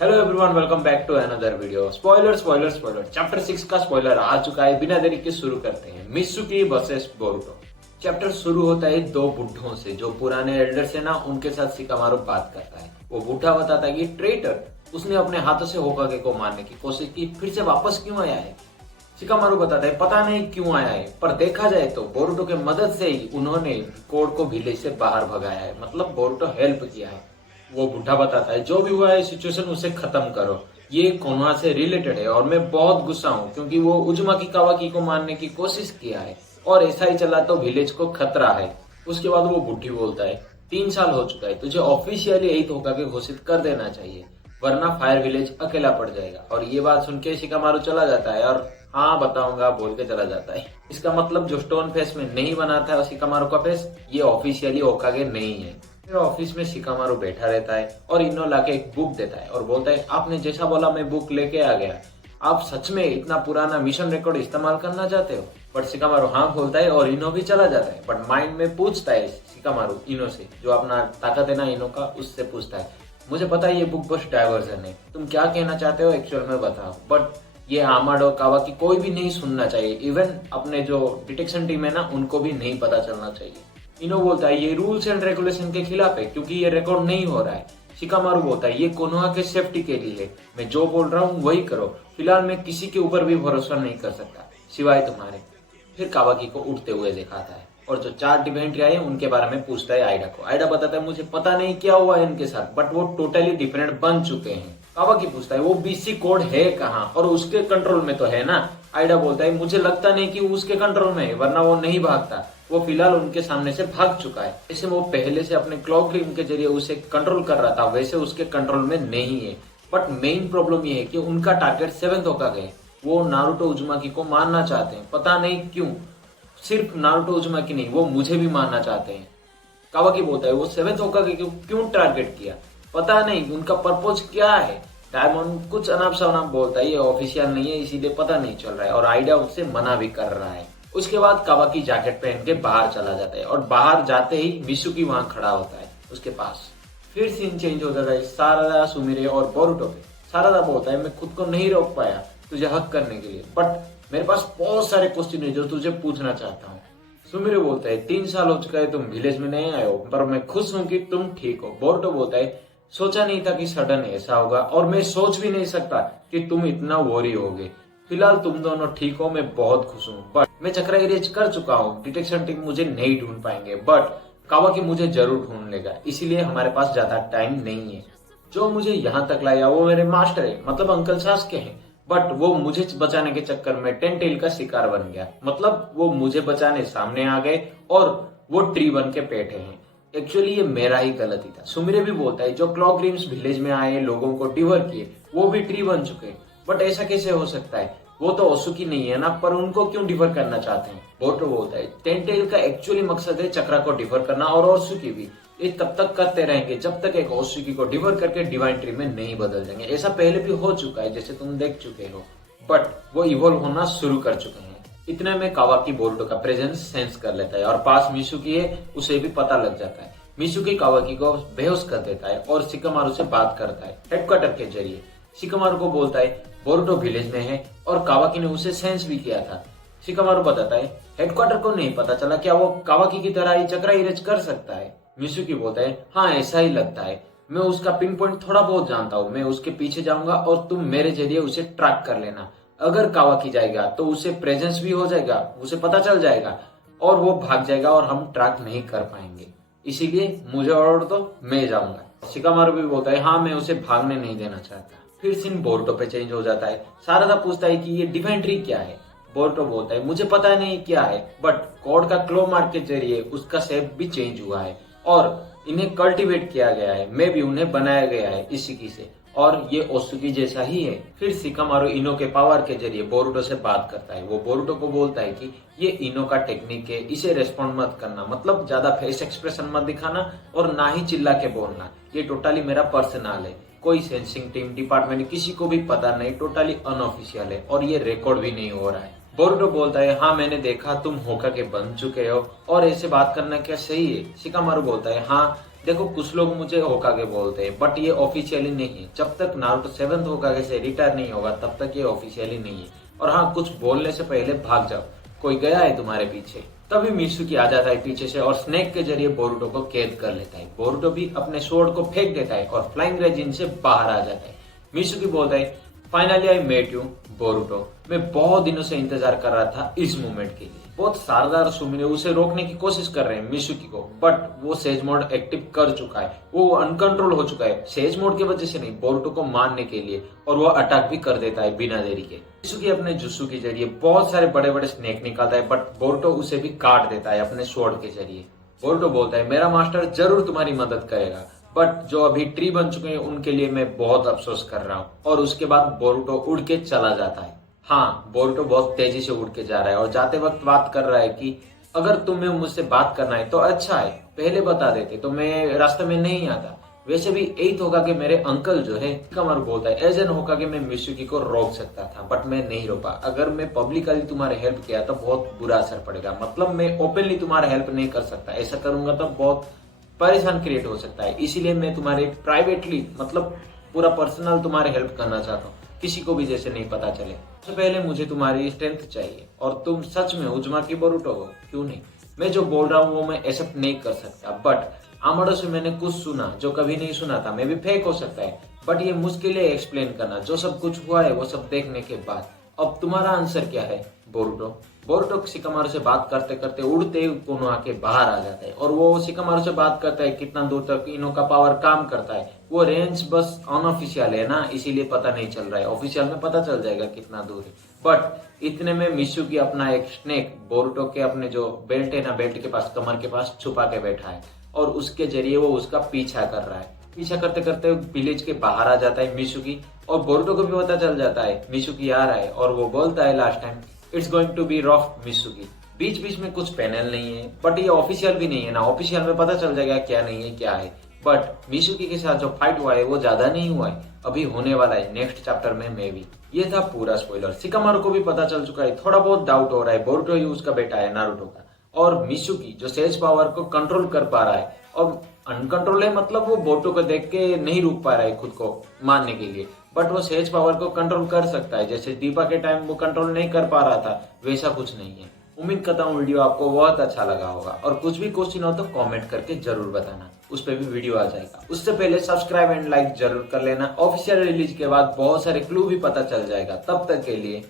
Hello everyone, welcome back to another video. Spoiler spoiler spoiler chapter 6 का spoiler आ चुका है। बिना देरी के शुरू करते हैं। मित्सुकी वर्सेस बोरुतो। चैप्टर शुरू होता है दो बुढ़ों से जो पुराने एल्डर्स है ना, उनके साथ शिकामारु बात करता है। वो बुढ़ा बताता है कि ट्रेटर उसने अपने हाथों से होकागे को मारने की कोशिश की, फिर से वापस क्यों आया है। शिकामारु बताता है पता नहीं क्यों आया है, पर देखा जाए तो बोरुतो के मदद से ही उन्होंने कोड को विलेज से बाहर भगाया है, मतलब बोरुतो हेल्प किया है। वो बुढ़ा बताता है जो भी हुआ है सिचुएशन उसे खत्म करो, ये कोनोहा से रिलेटेड है और मैं बहुत गुस्सा हूँ क्योंकि वो उजुमाकी कावाकी को मारने की कोशिश किया है और ऐसा ही चला तो विलेज को खतरा है। उसके बाद वो बुढ़ी बोलता है 3 साल हो चुका है, तुझे ऑफिशियली एथ होकागे घोषित कर देना चाहिए वरना फायर विलेज अकेला पड़ जाएगा। और ये बात सुन के शिकामारु चला जाता है और हाँ बताऊंगा बोल के चला जाता है। इसका मतलब जो स्टोन फेस में नहीं बना था शिकामारु का फेस, ये ऑफिशियली होकागे नहीं है। फिर ऑफिस में शिकामारु बैठा रहता है और इनो लाके एक बुक देता है और बोलता है आपने जैसा बोला मैं बुक लेके आ गया। आप सच में इतना पुराना मिशन रिकॉर्ड इस्तेमाल करना चाहते हो? बट शिकामारु हाँ बोलता है और इनो भी चला जाता है। बट माइंड में पूछता है शिकामारु इनो से, जो अपना ताकत है ना इनो का, उससे पूछता है मुझे पता है ये बुक बस डायवर्जन है, तुम क्या कहना चाहते हो एक्चुअल में बताओ। बट ये आमाडो कावाकी कोई भी नहीं सुनना चाहिए, इवन अपने जो डिटेक्शन टीम है ना उनको भी नहीं पता चलना चाहिए। इनो बोलता है ये रूल्स एंड रेगुलेशन के खिलाफ है क्योंकि ये रिकॉर्ड नहीं हो रहा है। शिकामारु बोलता है ये कोनोहा के सेफ्टी के लिए है, मैं जो बोल रहा हूँ वही करो, फिलहाल मैं किसी के ऊपर भी भरोसा नहीं कर सकता सिवाय तुम्हारे। फिर कावाकी को उठते हुए दिखाता है और जो 4 डिवेंट्री आए उनके बारे में पूछता है आइडा को। आइडा बताता है मुझे पता नहीं क्या हुआ है इनके साथ, बट वो टोटली डिफरेंट बन चुके हैं। कावाकी पूछता है वो बीसी कोड है कहाँ और उसके कंट्रोल में तो है ना। आइडा बोलता है मुझे लगता नहीं कि उसके कंट्रोल में है वरना वो नहीं भागता, वो फिलहाल उनके सामने से भाग चुका है। जैसे वो पहले से अपने क्लॉक ग्रीन के जरिए उसे कंट्रोल कर रहा था वैसे उसके कंट्रोल में नहीं है। बट मेन प्रॉब्लम ये है कि उनका टारगेट 7th होकागे है। वो नारुतो उजुमाकी को मारना चाहते हैं, पता नहीं क्यों। सिर्फ नारुतो उजुमाकी नहीं, वो मुझे भी मारना चाहते हैं। कावाकी बोलता है वो 7th होकागे क्यों टारगेट किया, पता नहीं उनका पर्पज क्या है। डायमंड कुछ अनाप शनाप बोलता है ये ऑफिशियल नहीं है इसीलिए पता नहीं चल रहा है और आइडिया उससे मना भी कर रहा है। उसके बाद कावाकी जैकेट पहन के बाहर चला जाता है और बाहर जाते ही मित्सुकी वहां खड़ा होता है उसके पास। फिर सीन चेंज हो जाता है सारादा, सुमिरे और बोरुतो पे। सारादा बोलता है मैं खुद को नहीं रोक पाया तुझे हक करने के लिए, बट मेरे पास बहुत सारे क्वेश्चन है जो तुझे पूछना चाहता हूँ। सुमिरे बोलता है 3 साल हो चुका है तुम विलेज में नहीं आए हो, पर मैं खुश हूँ कि तुम ठीक हो। बोरुतो बोलता है सोचा नहीं था कि सडन ऐसा होगा और मैं सोच भी नहीं सकता कि तुम इतना वोरी होगे। फिलहाल तुम दोनों ठीक हो, मैं बहुत खुश हूँ। बट मैं चक्रा इरेज कर चुका हूँ, डिटेक्शन टीम मुझे नहीं ढूंढ पाएंगे, बट कावाकी मुझे जरूर ढूंढ लेगा, इसीलिए हमारे पास ज्यादा टाइम नहीं है। जो मुझे यहाँ तक लाया वो मेरे मास्टर है, मतलब अंकल सास्के हैं। बट वो मुझे बचाने के चक्कर में 10 टेल का शिकार बन गया, मतलब वो मुझे बचाने सामने आ गए और वो ट्री बन के बैठे हैं। एक्चुअली ये मेरा ही गलती था। सुमिरे भी बोलता है जो क्लॉक ग्रीम्स विलेज में आए लोगों को डिवर किए वो भी ट्री बन चुके, बट ऐसा कैसे हो सकता है, वो तो ओसुकी नहीं है ना, पर उनको क्यों डिफर करना चाहते हैं। बोरुतो बोलता है 10 टेल का एक्चुअली मकसद है चक्रा को डिफर करना और ओसुकी भी। ये तब तक करते रहेंगे जब तक एक ओसुकी को डिफर करके डिवाइन ट्री में नहीं बदल जाएंगे। ऐसा पहले भी हो चुका है जैसे तुम देख चुके हो, बट वो इवॉल्व होना शुरू कर चुके हैं। इतने में कावाकी बोरुतो का प्रेजेंस सेंस कर लेता है और पास मित्सुकी है उसे भी पता लग जाता है। मित्सुकी कावाकी को बेहोश कर देता है और शिकामारु से बात करता है हेडक्वार्टर के जरिए। शिकामारु को बोलता है बोरुतो विलेज में है और कावाकी ने उसे सेंस भी किया था। शिकामारु बताता है हेडक्वार्टर को नहीं पता चला, क्या वो कावाकी की तरह ही चक्रा इरेज कर सकता है? मित्सुकी बोलता है हाँ ऐसा ही लगता है, मैं उसका पिन पॉइंट थोड़ा बहुत जानता हूँ, मैं उसके पीछे जाऊंगा और तुम मेरे जरिए उसे ट्रैक कर लेना। अगर कावाकी जाएगा तो उसे प्रेजेंस भी हो जाएगा, उसे पता चल जाएगा और वो भाग जाएगा और हम ट्रैक नहीं कर पाएंगे, इसीलिए मुझे ऑर्डर दो मैं जाऊंगा। शिकामारु भी बोलता है हाँ मैं उसे भागने नहीं देना चाहता। फिर सीन बोरुतो पे चेंज हो जाता है। सारादा पूछता है कि ये डिवाइन ट्री क्या है। बोरुतो बोलता है मुझे पता नहीं क्या है, बट कोड का क्लो मार्क के जरिए उसका शेप भी चेंज हुआ है और इन्हें कल्टीवेट किया गया है, मे भी उन्हें बनाया गया है इसी से, और ये ओसुकी जैसा ही है। फिर शिकामारु इनो के पावर के जरिए बोरुतो से बात करता है। वो बोरुतो को बोलता है कि ये इनो का टेक्निक है, इसे रेस्पॉन्ड मत करना, मतलब ज्यादा फेस एक्सप्रेशन मत दिखाना और ना ही चिल्ला के बोलना, ये टोटली मेरा पर्सनल है, कोई सेंसिंग टीम डिपार्टमेंट किसी को भी पता नहीं, टोटली अनऑफिशियल है और ये रिकॉर्ड भी नहीं हो रहा है। बोरुतो बोलता है हाँ मैंने देखा तुम होकागे बन चुके हो और ऐसे बात करना क्या सही है। शिकामारु बोलता है हाँ देखो कुछ लोग मुझे होकागे बोलते हैं बट ये ऑफिशियली नहीं है। जब तक नारुतो 7th होकागे से रिटायर नहीं होगा तब तक ये ऑफिशियली नहीं है। और हाँ, कुछ बोलने से पहले भाग जाओ, कोई गया है तुम्हारे पीछे। तभी मित्सुकी आ जाता है पीछे से और स्नेक के जरिए बोरुटो को कैद कर लेता है। बोरुटो भी अपने स्वॉर्ड को फेंक देता है और फ्लाइंग रेजिन से बाहर आ जाता है। मित्सुकी बोलता है finally I met you Boruto, मैं बहुत दिनों से इंतजार कर रहा था इस मोमेंट के लिए। बहुत सारदा और सुमिनो उसे रोकने की कोशिश कर रहे हैं मित्सुकी को, बट वो सेज मोड एक्टिव कर चुका है, वो अनकंट्रोल हो चुका है सेज मोड की वजह से नहीं, बोरुटो को मारने के लिए। और वो अटैक भी कर देता है बिना देरी के। मित्सुकी अपने जुत्सु के जरिए बहुत सारे बड़े बड़े स्नेक निकालता है बट बोरुटो उसे भी काट देता है अपने स्वॉर्ड के जरिए। बोरुटो बोलता है मेरा मास्टर जरूर तुम्हारी मदद करेगा, बट जो अभी ट्री बन चुके हैं उनके लिए मैं बहुत अफसोस कर रहा हूँ। और उसके बाद बोरुटो उड़ के चला जाता है। हाँ, बोरुटो बहुत तेजी से उड़ के जा रहा है और जाते वक्त बात कर रहा है कि अगर तुम्हें मुझसे बात करना है तो अच्छा है, पहले बता देते तो मैं रास्ते में नहीं आता। वैसे भी 8th होकागे मेरे अंकल जो है शिकामारू बोलता है एज एन होकागे मैं मित्सुकी को रोक सकता था बट मैं नहीं रोका। अगर मैं पब्लिकली तुम्हारे हेल्प किया तो बहुत बुरा असर पड़ेगा, मतलब मैं ओपनली तुम्हारा हेल्प नहीं कर सकता, ऐसा करूंगा तो बहुत परेशान क्रिएट हो सकता है। इसीलिए मैं तुम्हारे प्राइवेटली मतलब पूरा पर्सनल तुम्हारे हेल्प करना चाहता हूँ, किसी को भी जैसे नहीं पता चले। सबसे पहले मुझे तुम्हारी स्ट्रेंथ चाहिए और तुम सच में उजुमाकी बोरुटो हो, क्यों नहीं। मैं जो बोल रहा हूँ वो मैं एक्सेप्ट नहीं कर सकता, बट आमाडो से मैंने कुछ सुना जो कभी नहीं सुना था। मैं भी फेक हो सकता है बट ये मुश्किल है एक्सप्लेन करना, जो सब कुछ हुआ है वो सब देखने के बाद। अब तुम्हारा आंसर क्या है बोरुटो। बोरुटो शिकामारू से बात करते करते उड़ते कोनोहा के बाहर आ जाता है और वो शिकामारू से बात करता है कितना दूर तक इनो का पावर काम करता है। वो रेंज बस अनऑफिशियल है ना, इसीलिए पता नहीं चल रहा है, ऑफिशियल में पता चल जाएगा कितना दूर है। बट इतने में मित्सुकी अपना एक स्नेक बोरुटो के अपने जो बेल्ट है ना, बेल्ट के पास कमर के पास छुपा के बैठा है और उसके जरिए वो उसका पीछा कर रहा है। पीछा करते करते विलेज के बाहर आ जाता है मित्सुकी और बोरुटो को भी पता चल जाता है मित्सुकी आ रहा है और वो बोलता है last time it's going to be rough Mitsuki. बीच बीच में कुछ पैनल नहीं है बट ये ऑफिशियल भी नहीं है ना, ऑफिशियल में पता चल जाएगा क्या नहीं है क्या है। बट मित्सुकी के साथ जो फाइट हुआ है वो ज्यादा नहीं हुआ है, अभी होने वाला है नेक्स्ट चैप्टर में मे भी। ये था पूरा स्पॉइलर। शिकामारू को भी पता चल चुका है, थोड़ा बहुत डाउट हो रहा है बोरुटो ही उसका बेटा है नारुतो का। और मित्सुकी जो सेज पावर को कंट्रोल कर पा रहा है और अनकंट्रोल है, मतलब वो बोरुटो को देख के नहीं रुक पा रहा है खुद को मारने के लिए, बट वो सेज पावर को कंट्रोल कर सकता है। जैसे दीपा के टाइम वो कंट्रोल नहीं कर पा रहा था, वैसा कुछ नहीं है। उम्मीद करता हूँ वीडियो आपको बहुत अच्छा लगा होगा और कुछ भी क्वेश्चन हो तो कमेंट करके जरूर बताना, उस पर भी वीडियो आ जाएगा। उससे पहले सब्सक्राइब एंड लाइक जरूर कर लेना। ऑफिशियल रिलीज के बाद बहुत सारे क्लू भी पता चल जाएगा। तब तक के लिए